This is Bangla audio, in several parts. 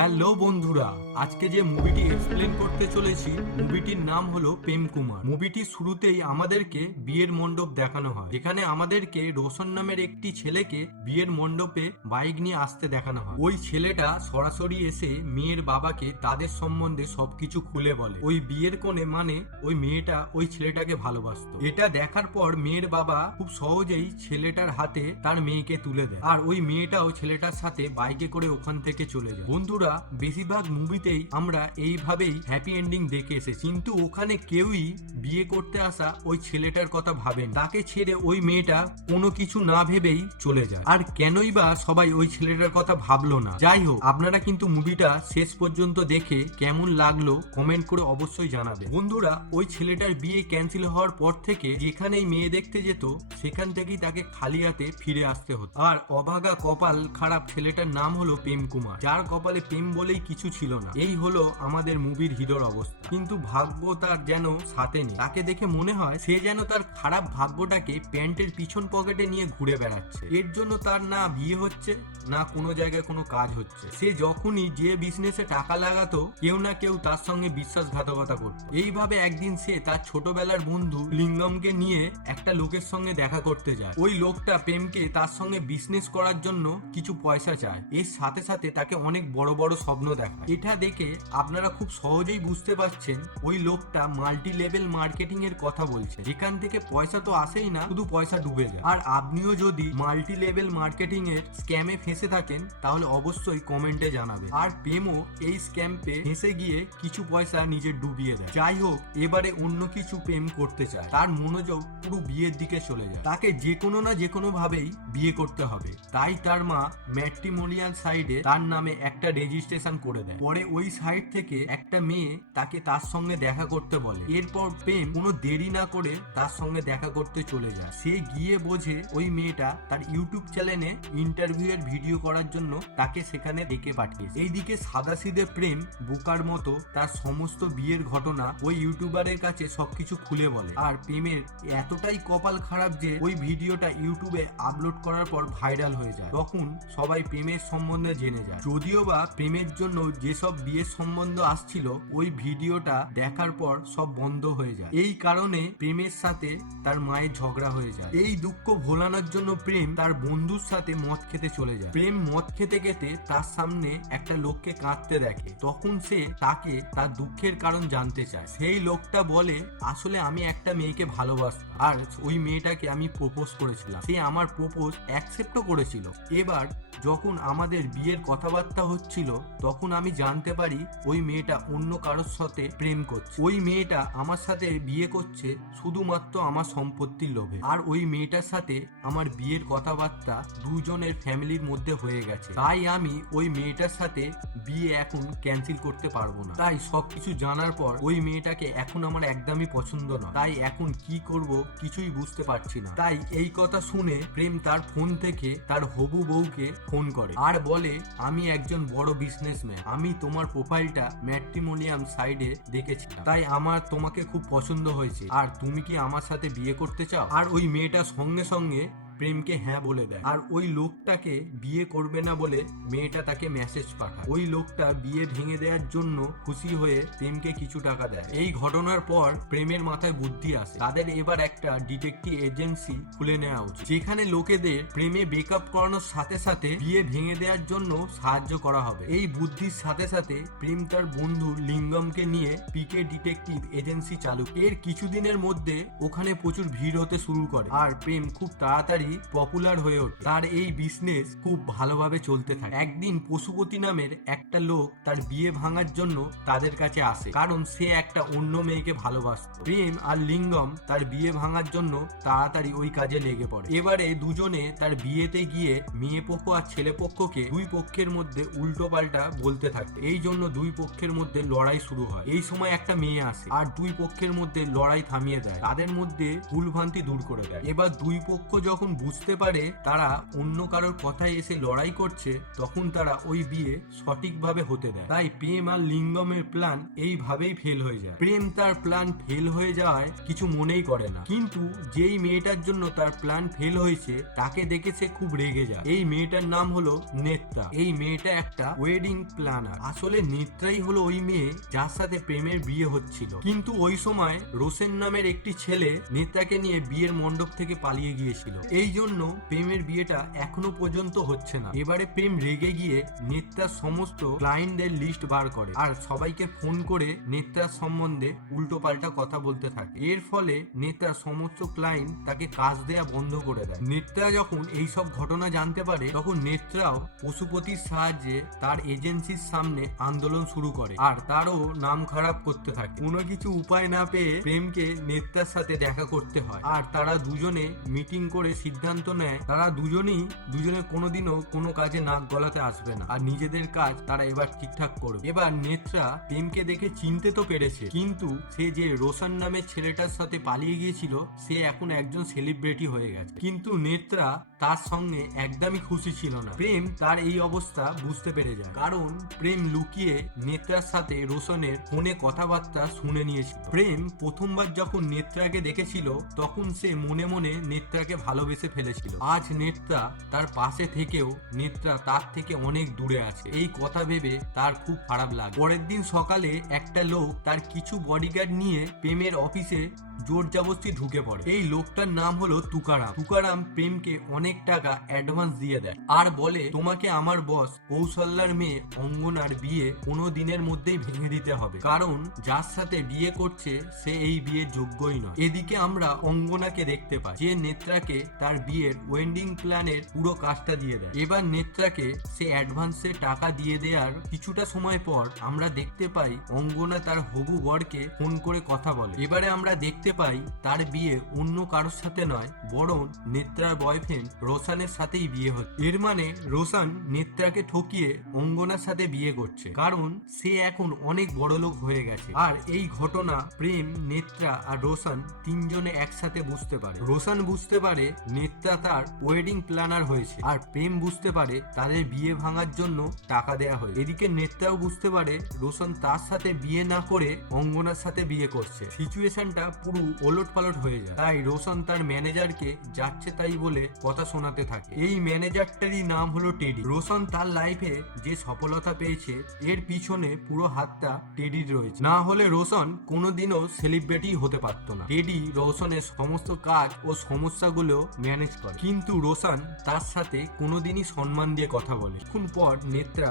হ্যালো বন্ধুরা, আজকে যে মুভিটি এক্সপ্লেন করতে চলেছি মুভিটির নাম হলো প্রেম কুমার। মুভিটির শুরুতেই আমাদেরকে বিয়ের মণ্ডপ দেখানো হয়, যেখানে আমাদেরকে রোশন নামের একটি ছেলেকে বিয়ের মণ্ডপে বাইক নিয়ে আসতে দেখানো হয়। ওই ছেলেটা সরাসরি এসে মেয়ের বাবাকে তাদের সম্বন্ধে সবকিছু খুলে বলে। ওই বিয়ের কোণে মানে ওই মেয়েটা ওই ছেলেটাকে ভালোবাসতো। এটা দেখার পর মেয়ের বাবা খুব সহজেই ছেলেটার হাতে তার মেয়েকে তুলে দেয়, আর ওই মেয়েটাও ছেলেটার সাথে বাইকে করে ওখান থেকে চলে যায়। বন্ধুরা, বেশিরভাগ মুভিতেই আমরা এইভাবেই হ্যাপি এন্ডিং দেখে এসেছি, কিন্তু ওখানে কেউই বিয়ে করতে আসা ওই ছেলেটার কথা ভাবেন। তাকে ছেড়ে ওই মেয়েটা কোনো কিছু না ভেবেই চলে যায়। আর কেনই বা সবাই ওই ছেলেটার কথা ভাবলো না? যাই হোক, আপনারা কিন্তু মুভিটা শেষ পর্যন্ত দেখে কেমন লাগলো কমেন্ট করে অবশ্যই জানাবেন। বন্ধুরা, ওই ছেলেটার বিয়ে ক্যান্সেল হওয়ার পর থেকে যেখানেই মেয়ে দেখতে যেত সেখান থেকেই তাকে খালি হাতে ফিরে আসতে হতো। আর অভাগা কপাল খারাপ ছেলেটার নাম হলো প্রেম কুমার, যার কপালে প্রেম বলেই কিছু ছিল না। এই হলো আমাদের মুভির হিরোর অবস্থা, কিন্তু ভাগ্য তার যেন সাথে নেই। তাকে দেখে মনে হয় সে যেন তার খারাপ ভাগ্যটাকে প্যান্টের পিছন পকেটে নিয়ে ঘুরে বেড়াচ্ছে। এর জন্য তার না বিয়ে হচ্ছে, না কোনো জায়গায় কোনো কাজ হচ্ছে। সে যখনই যে বিজনেসে টাকা লাগাতো কেউ না কেউ তার সঙ্গে বিশ্বাসঘাতকতা করত। এইভাবে একদিন সে তার ছোটবেলার বন্ধু লিঙ্গমকে নিয়ে একটা লোকের সঙ্গে দেখা করতে যায়। ওই লোকটা প্রেমকে তার সঙ্গে বিজনেস করার জন্য কিছু পয়সা চায়। এর সাথে সাথে তাকে অনেক বড় বড় স্বপ্ন দেখায়। এটা দেখে আপনারা খুব সহজেই বুঝতে পারছেন ওই লোকটা মাল্টি লেভেল মার্কেটিং এর কথা বলছে, যেখান থেকে পয়সা তো আসেই না, শুধু পয়সা ডুবে যায়। আর আপনিও যদি মাল্টি লেভেল মার্কেটিং এর স্ক্যামে ফেঁসে থাকেন তাহলে অবশ্যই কমেন্টে জানাবেন। আর প্রেমও এই স্ক্যাম্পে ফেঁসে গিয়ে কিছু পয়সা নিজে ডুবিয়ে দেয়। যাই হোক, এবারে অন্য কিছু প্রেম করতে চায়, তার মনোযোগ পুরো বিয়ের দিকে চলে যায়। তাকে যে কোনো না যে কোনো ভাবেই বিয়ে করতে হবে, তাই তার মা ম্যাট্রিমোনিয়াল সাইডে তার নামে একটা রেজিস্ট্রেশন করে দেয়। পরে ওই সাইড থেকে একটা মেয়ে তাকে তার সঙ্গে দেখা করতে বলে। এরপর প্রেম কোনো দেরি না করে তার সঙ্গে দেখা করতে চলে যায়। সে গিয়ে বোঝে ওই মেয়েটা তার ইউটিউব চ্যানেলে ইন্টারভিউ এর ভিডিও করার জন্য তাকে সেখানে ডেকে পাঠিয়েছে। এইদিকে সাদাসিধে প্রেম বোকার মতো তার সমস্ত বিয়ের ঘটনা ওই ইউটিউবারের কাছে সবকিছু খুলে বলে। আর প্রেমের এতটাই কপাল খারাপ যে ওই ভিডিওটা ইউটিউবে আপলোড করার পর ভাইরাল হয়ে যায়। তখন সবাই প্রেমের সম্বন্ধে জেনে যায়। যদিও বা প্রেমের জন্য যেসব বিয়ের সম্বন্ধ আসছিল ওই ভিডিওটা দেখার পর সব বন্ধ হয়ে যায়। এই কারণে প্রেমের সাথে তার মায়ের ঝগড়া হয়ে যায়। এই দুঃখ ভোলানোর জন্য প্রেম তার বন্ধুর সাথে মদ খেতে চলে যায়। প্রেম মদ খেতে খেতে তার সামনে একটা লোককে কাঁদতে দেখে। তখন সে তাকে তার দুঃখের কারণ জানতে চায়। সেই লোকটা বলে, আসলে আমি একটা মেয়েকে ভালোবাসতাম, আর ওই মেয়েটাকে আমি প্রপোজ করেছিলাম। সে আমার প্রপোজ অ্যাকসেপ্টও করেছিল। এবার যখন আমাদের বিয়ের কথাবার্তা হচ্ছিল তখন আমি জানতে পারি ওই মেয়েটা অন্য কারোর সাথে প্রেম করছে। ওই মেয়েটা আমার সাথে বিয়ে করছে শুধুমাত্র আমার সম্পত্তির লোভে। আর ওই মেয়েটার সাথে আমার বিয়ের কথাবার্তা দুজনের ফ্যামিলির মধ্যে হয়ে গেছে। তাই আমি ওই মেয়েটার সাথে বিয়ে এখন ক্যান্সেল করতে পারবো না। তাই সবকিছু জানার পর ওই মেয়েটাকে এখন আমার একদমই পছন্দ না। তাই এখন কি করব কিছুই বুঝতে পারছি না। তাই এই কথা শুনে প্রেম তার ফোন থেকে তার হবু বউকে ফোন করে আর বলে, আমি একজন বড় বিজনেসম্যান, আমি তোমার প্রোফাইলটা ম্যাট্রিমোনিয়াম সাইডে দেখেছিলাম, তাই আমার তোমাকে খুব পছন্দ হয়েছে। আর তুমি কি আমার সাথে বিয়ে করতে চাও? আর ওই মেয়েটা সঙ্গে সঙ্গে প্রেমকে হ্যাঁ বলে দেয়। আর ওই লোকটাকে বিয়ে করবে না বলে মেয়েটা তাকে মেসেজ পাঠায়। ওই লোকটা বিয়ে ভেঙে দেওয়ার জন্য খুশি হয়ে প্রেমকে কিছু টাকা দেয়। এই ঘটনার পর প্রেমের মাথায় বুদ্ধি আসে, তাদের এবার একটা ডিটেকটিভ এজেন্সি খুলে নেওয়া উচিত, যেখানে লোকেদের প্রেমে ব্রেকআপ করানোর সাথে সাথে বিয়ে ভেঙে দেওয়ার জন্য সাহায্য করা হবে। এই বুদ্ধির সাথে সাথে প্রেম তার বন্ধু লিঙ্গমকে নিয়ে পিকে ডিটেকটিভ এজেন্সি চালু। এর কিছুদিনের মধ্যে ওখানে প্রচুর ভিড় হতে শুরু করে, আর প্রেম খুব তাড়াতাড়ি পপুলার হয়ে ওঠে। তার এই বিজনেস খুব ভালোভাবে চলতে থাকে। একদিন পশুপতি নামের একটা লোক তার বিয়ে ভাঙার জন্য তাদের কাছে আসে, কারণ সে একটা অন্য মেয়েকে ভালোবাসত। প্রেম আর লিঙ্গম তার বিয়ে ভাঙার জন্য তাড়াতাড়ি ওই কাজে লেগে পড়ে। এবারে দুজনে তার বিয়েতে গিয়ে মেয়ে পক্ষ আর ছেলে পক্ষকে দুই পক্ষের মধ্যে উল্টো পাল্টা বলতে থাকে। এই জন্য দুই পক্ষের মধ্যে লড়াই শুরু হয়। এই সময় একটা মেয়ে আসে আর দুই পক্ষের মধ্যে লড়াই থামিয়ে দেয়, তাদের মধ্যে ভুলভ্রান্তি দূর করে দেয়। এবার দুই পক্ষ যখন বুঝতে পারে তারা অন্য কারোর কথায় এসে লড়াই করছে, তখন তারা ওই বিয়ে সঠিকভাবে হতে দেয়। তাই প্রেম আর লিঙ্গমের প্ল্যান এইভাবেই ফেল হয়ে যায়। প্রেম তার প্ল্যান ফেল হয়ে যাওয়ায় কিছু মনেই করে না, কিন্তু যেই মেয়েটার জন্য তার প্ল্যান ফেল হয়েছে তাকে দেখে সে খুব রেগে যায়। এই মেয়েটার নাম হলো নেত্রা। এই মেয়েটা একটা ওয়েডিং প্ল্যানার। আসলে নেত্রাই হলো ওই মেয়ে যার সাথে প্রেমের বিয়ে হচ্ছিল, কিন্তু ওই সময় রোশন নামের একটি ছেলে নেত্রাকে নিয়ে বিয়ের মণ্ডপ থেকে পালিয়ে গিয়েছিল। এই জন্য প্রেমের বিয়েটা এখনো পর্যন্ত হচ্ছে না। এবারে প্রেম রেগে গিয়ে নেত্রার সমস্ত ক্লায়েন্টদের লিস্ট বার করে আর সবাইকে ফোন করে নেত্রার সম্বন্ধে উল্টো পাল্টা কথা বলতে থাকে। এর ফলে নেত্রার সমস্ত ক্লায়েন্ট তাকে কাজ দেয়া বন্ধ করে দেয়। নেত্রা যখন এই সব ঘটনা জানতে পারে তখন নেত্রাও পশুপতির সাহায্যে তার এজেন্সির সামনে আন্দোলন শুরু করে আর তারও নাম খারাপ করতে থাকে। কোনো কিছু উপায় না পেয়ে প্রেমকে নেত্রার সাথে দেখা করতে হয় আর তারা দুজনে মিটিং করে সিদ্ধান্ত নেয় তারা দুজনে কোনোদিনও কোনো কাজে নাক গলাতে আসবে না আর নিজেদের কাজ তারা এবার ঠিকঠাক করবে। এবার নেত্রা প্রেমকে দেখে চিনতে তো পেরেছে, কিন্তু সে যে রোশন নামের ছেলেটার সাথে পালিয়ে গিয়েছিল সে এখন একজন সেলিব্রিটি হয়ে গেছে। কিন্তু নেত্রা তার সঙ্গে একদমই খুশি ছিল না। প্রেম তার এই অবস্থা বুঝতে পেরে যায়, কারণ প্রেম লুকিয়ে নেত্রার সাথে রোশনের ফোনে কথাবার্তা শুনে নিয়েছিল। প্রেম প্রথমবার যখন নেত্রাকে দেখেছিল তখন সে মনে মনে নেত্রাকে ভালোবেসে ফেলেছিল। আজ নেত্রা তার পাশে থেকেও নেত্রা তার থেকে অনেক দূরে আছে, এই কথা ভেবে তার খুব খারাপ লাগে। পরের দিন সকালে একটা লোক তার কিছু বডিগার্ড নিয়ে প্রেমের অফিসে জোর জবরদস্তি ঢুকে পড়ে। এই লোকটার নাম হলো তুকারাম। তুকারাম প্রেমকে অনেক টাকা অ্যাডভান্স দিয়ে দেয় আর বলে তোমাকে আমার বস কৌশল্যার মেয়ে অঙ্গনার বিয়ে 15 দিনের মধ্যেই ভেঙে দিতে হবে, কারণ যার সাথে বিয়ে করছে সে এই বিয়ের যোগ্যই নয়। এদিকে আমরা অঙ্গনাকে দেখতে পাই যে নেত্রাকে তার বিয়ের ওয়েডিং প্ল্যানের পুরো কাজটা দিয়ে দেয়। এবার নেত্রাকে সে অ্যাডভান্সে টাকা দিয়ে দেওয়ার কিছুটা সময় পর আমরা দেখতে পাই অঙ্গনা তার হবু বরকে ফোন করে কথা বলে। এবারে আমরা দেখতে পাই তার বিয়ে অন্য কারোর সাথে নয়, বরং নেত্রার বয়ফ্রেন্ড রোশনের সাথেই বিয়ে হচ্ছে। এর মানে রোশন নেত্রাকে ঠকিয়ে অঙ্গনার সাথে বিয়ে করছে, কারণ সে এখন অনেক বড় লোক হয়ে গেছে। আর এই ঘটনা প্রেম, নেত্রা আর রোশন তিনজনে একসাথে বুঝতে পারে। রোশন বুঝতে পারে নেত্রা তার ওয়েডিং প্ল্যানার হয়েছে আর প্রেম বুঝতে পারে তাদের বিয়ে ভাঙার জন্য টাকা দেয়া হয়। এদিকে নেত্রাও বুঝতে পারে রোশন তার সাথে বিয়ে না করে অঙ্গনার সাথে বিয়ে করছে। সিচুয়েশনটা পুরো ওলট পালট হয়ে যায়। তাই রোশন তার ম্যানেজারকে যাচ্ছে তাই বলে কথা শোনাতে থাকে। এই ম্যানেজারটারই নাম হলো টেডি। রোশন তার লাইফে যে সফলতা পেয়েছে এর পিছনে পুরো হাতটা টেডির রয়েছে, না হলে রোশন কোনোদিনও সেলিব্রিটি হতে পারত না। টেডি রোশনের সমস্ত কাজ ও সমস্যাগুলো ম্যানেজ করে, কিন্তু রোশন তার সাথে কোনোদিনই সম্মান দিয়ে কথা বলে। কিছুক্ষণ পর নেত্রা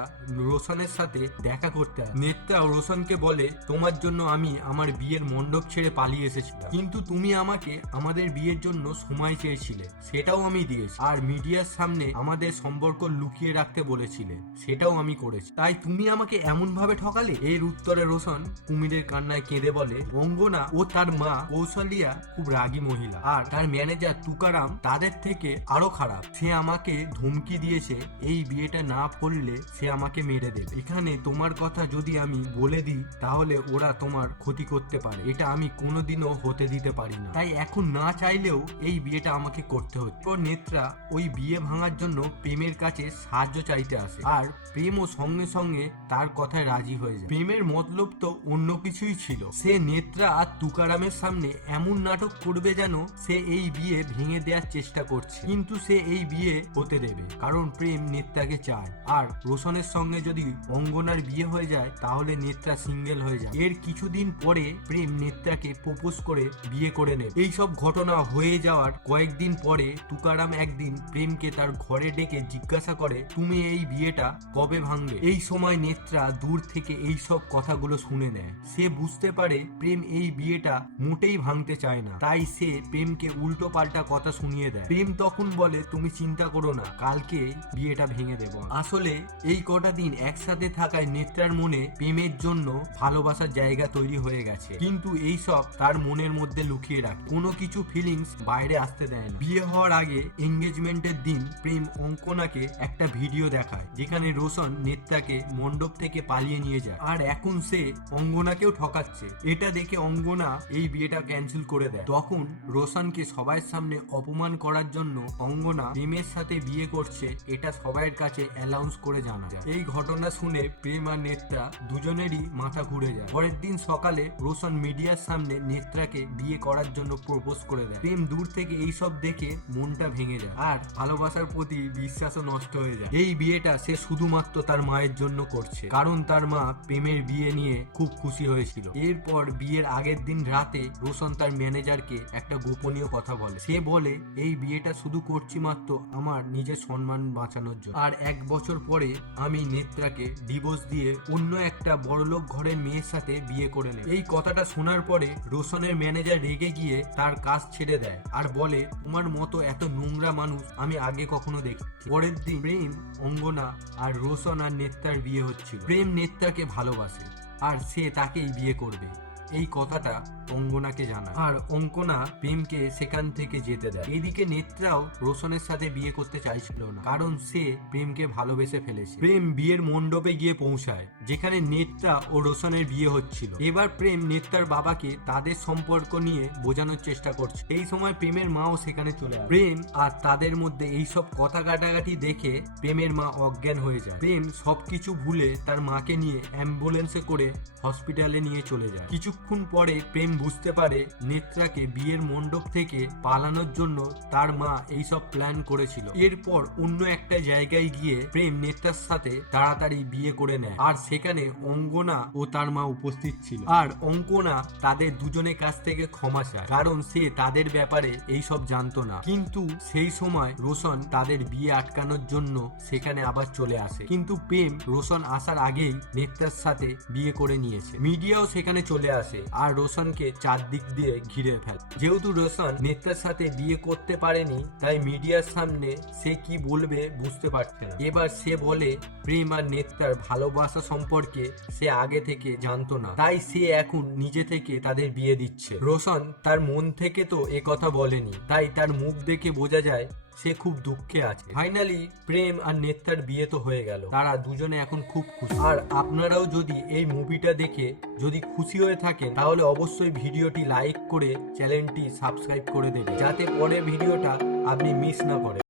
রোশনের সাথে দেখা করতে আসে। নেত্রা রোশনকে বলে তোমার জন্য আমি আমার বিয়ের মণ্ডপ ছেড়ে পালিয়ে এসেছিলাম, কিন্তু তুমি আমাকে আমাদের বিয়ের জন্য সময় চেয়েছিলে, সেটাও আমি দিয়েছি। আর মিডিয়ার সামনে আমাদের সম্পর্ক লুকিয়ে রাখতে বলেছিলে, সেটাও আমি করেছি। তাই তুমি আমাকে এমন ভাবে ঠকালে? এর উত্তরে রোশন কুমিরের কান্নায় কেঁদে বলে অঙ্গনা ও তার মা কৌশলিয়া খুব রাগী মহিলা, আর তার ম্যানেজার তুকারাম তাদের থেকে আরো খারাপ। সে আমাকে ধমকি দিয়েছে এই বিয়েটা না করলে সে আমাকে মেরে দেবে। এখানে তোমার কথা যদি আমি বলে দিই তাহলে ওরা তোমার ক্ষতি করতে পারে, এটা আমি কোনোদিনও হতে দিতে পারি না। তাই এখন না চাইলেও এই বিয়েটা আমাকে করতে হচ্ছে। তো নেত্রা ওই বিয়ে ভাঙার জন্য প্রেমের কাছে সাহায্য চাইতে আসে আর প্রেমও সঙ্গে সঙ্গে তার কথায় রাজি হয়ে যায়। প্রেমের মতলব তো অন্য কিছুই ছিল। সে নেত্রা আর তুকারামের সামনে এমন নাটক করবে যেন সে এই বিয়ে ভেঙে দেওয়ার চেষ্টা করছে, কিন্তু সে এই বিয়ে হতে দেবে, কারণ প্রেম নেত্রাকে চায়। আর রোশনের সঙ্গে যদি অঙ্গনার বিয়ে হয়ে যায় তাহলে নেত্রা সিঙ্গেল হয়ে যায়। এর কিছুদিন পরে প্রেম নেত্রাকে প্রপোজ করে বিয়ে করে নেয়। এইসব ঘটনা হয়ে যাওয়ার কয়েকদিন পরে তুকারাম একদিন প্রেমকে তার ঘরে ডেকে জিজ্ঞাসা করে তুমি এই বিয়েটা কবে ভাঙবে? এই সময় নেত্রা দূর থেকে এই সব কথাগুলো শুনে নেয়। সে বুঝতে পারে প্রেম এই বিয়েটা মোটেই ভাঙতে চায় না, তাই সে প্রেমকে উল্টো পাল্টা কথা শুনিয়ে দেয়। প্রেম তখন বলে তুমি চিন্তা করো না, কালকে বিয়েটা ভেঙে দেব। আসলে এই কটা দিন একসাথে থাকায় নেত্রার মনে প্রেমের জন্য ভালোবাসার জায়গা তৈরি হয়ে গেছে, কিন্তু এই সব তার মনের মধ্যে লুকিয়ে রাখে, কোনো কিছু ফিলিংস বাইরে আসতে দেয় না। বিয়ে হওয়ার আগে এঙ্গেজমেন্টের দিন প্রেম অঙ্কনাকে একটা ভিডিও দেখায় যেখানে রোশন নেত্রাকে মণ্ডপ থেকে পালিয়ে নিয়ে যায়, আর এখন সে অঙ্গনাকেও ঠকাচ্ছে। এটা দেখে অঙ্গনা এই বিয়েটা ক্যান্সেল করে দেয়। তখন রোশনকে সবার সামনে অপমান প্রমাণ করার জন্য অঙ্গনা প্রেমের সাথে বিয়ে করছে এটা সবার কাছে অ্যানাউন্স করে জানা যায়। এই ঘটনা শুনে প্রেম আর নেত্রা দুজনেরই মাথা ঘুরে যায়। পরের দিন সকালে রোশন মিডিয়ার সামনে নেত্রাকে বিয়ে করার জন্য প্রপোজ করে দেয়। প্রেম দূর থেকে এইসব দেখে মনটা ভেঙে যায় আর ভালোবাসার প্রতি বিশ্বাসও নষ্ট হয়ে যায়। এই বিয়েটা সে শুধুমাত্র তার মায়ের জন্য করছে, কারণ তার মা প্রেমের বিয়ে নিয়ে খুব খুশি হয়েছিল। এরপর বিয়ের আগের দিন রাতে রোশন তার ম্যানেজারকে একটা গোপনীয় কথা বলে। সে বলে, এই বিয়েটা শুধু করছি মাত্র আমার নিজের সম্মান বাঁচানোর জন্য, আর 1 বছর পরে আমি নেত্রাকে ডিভোর্স দিয়ে অন্য একটা বড়লোক ঘরের মেয়ের সাথে বিয়ে করে নেব। এই কথাটা শোনার পরে রোশনের ম্যানেজার রেগে গিয়ে তার কাজ ছেড়ে দেয় আর বলে, তোমার মতো এত নোংরা মানুষ আমি আগে কখনো দেখি। পরের দিন প্রেম, অঙ্গনা আর রোশন আর নেত্রার বিয়ে হচ্ছিল। প্রেম নেত্রাকে ভালোবাসে আর সে তাকেই বিয়ে করবে, এই কথাটা অঙ্গনাকে জানায়। আর অঙ্কনা প্রেমকে সেখান থেকে যেতে দেয়। এদিকে নেত্রাও রোশনের সাথে বিয়ে করতে চাইছিল না, কারণ সে প্রেমকে ভালোবেসে ফেলেছে। প্রেম বিয়ের মণ্ডপে গিয়ে পৌঁছায়, যেখানে নেত্রা ও রোশনের বিয়ে হচ্ছিল। এবার প্রেম নেত্রার বাবাকে তাদের সম্পর্ক নিয়ে বোঝানোর চেষ্টা করছে। এই সময় প্রেমের মাও সেখানে চলে আসে। প্রেম আর তাদের মধ্যে এইসব কথা কাটাকাটি দেখে প্রেমের মা অজ্ঞান হয়ে যায়। প্রেম সবকিছু ভুলে তার মাকে নিয়ে অ্যাম্বুলেন্সে করে হসপিটালে নিয়ে চলে যায়। কিছুক্ষণ পরে প্রেম বুঝতে পারে নেত্রাকে বিয়ের মণ্ডপ থেকে পালানোর জন্য তার মা এইসব প্ল্যান করেছিল। এরপর অন্য একটা জায়গায় গিয়ে প্রেম নেত্রার সাথে তাড়াতাড়ি বিয়ে করে নেয়, আর সেখানে অঙ্গনা ও তার মা উপস্থিত ছিল। আর অঙ্গনা তাদের দুজনের কাছ থেকে ক্ষমা চায়, কারণ সে তাদের ব্যাপারে এইসব জানতো না। কিন্তু সেই সময় রোশন তাদের বিয়ে আটকানোর জন্য সেখানে আবার চলে আসে, কিন্তু প্রেম রোশন আসার আগেই নেত্রার সাথে বিয়ে করে নিয়েছে। মিডিয়াও সেখানে চলে আসে আর রোশনকে চারদিক দিয়ে ঘিরে ফেলে। যেহেতু রোশন নেত্রার সাথে বিয়ে করতে পারেনি, তাই মিডিয়ার সামনে সে কি বলবে বুঝতে পারছে না। এবার সে বলে প্রেম আর নেত্রার ভালোবাসা সম্পর্কে সে আগে থেকে জানতো না, তাই সে এখন নিজে থেকে তাদের বিয়ে দিচ্ছে। রোশন তার মন থেকে তো এ কথা বলেনি, তাই তার মুখ দেখে বোঝা যায় সে খুব দুঃখে আছে। ফাইনালি প্রেম আর নেত্রার বিয়ে তো হয়ে গেল, তারা দুজনে এখন খুব খুশি। আর আপনারাও যদি এই মুভিটা দেখে যদি খুশি হয়ে থাকেন, তাহলে অবশ্যই ভিডিওটি লাইক করে চ্যানেলটি সাবস্ক্রাইব করে দেবেন, যাতে পরের ভিডিওটা আপনি মিস না করেন।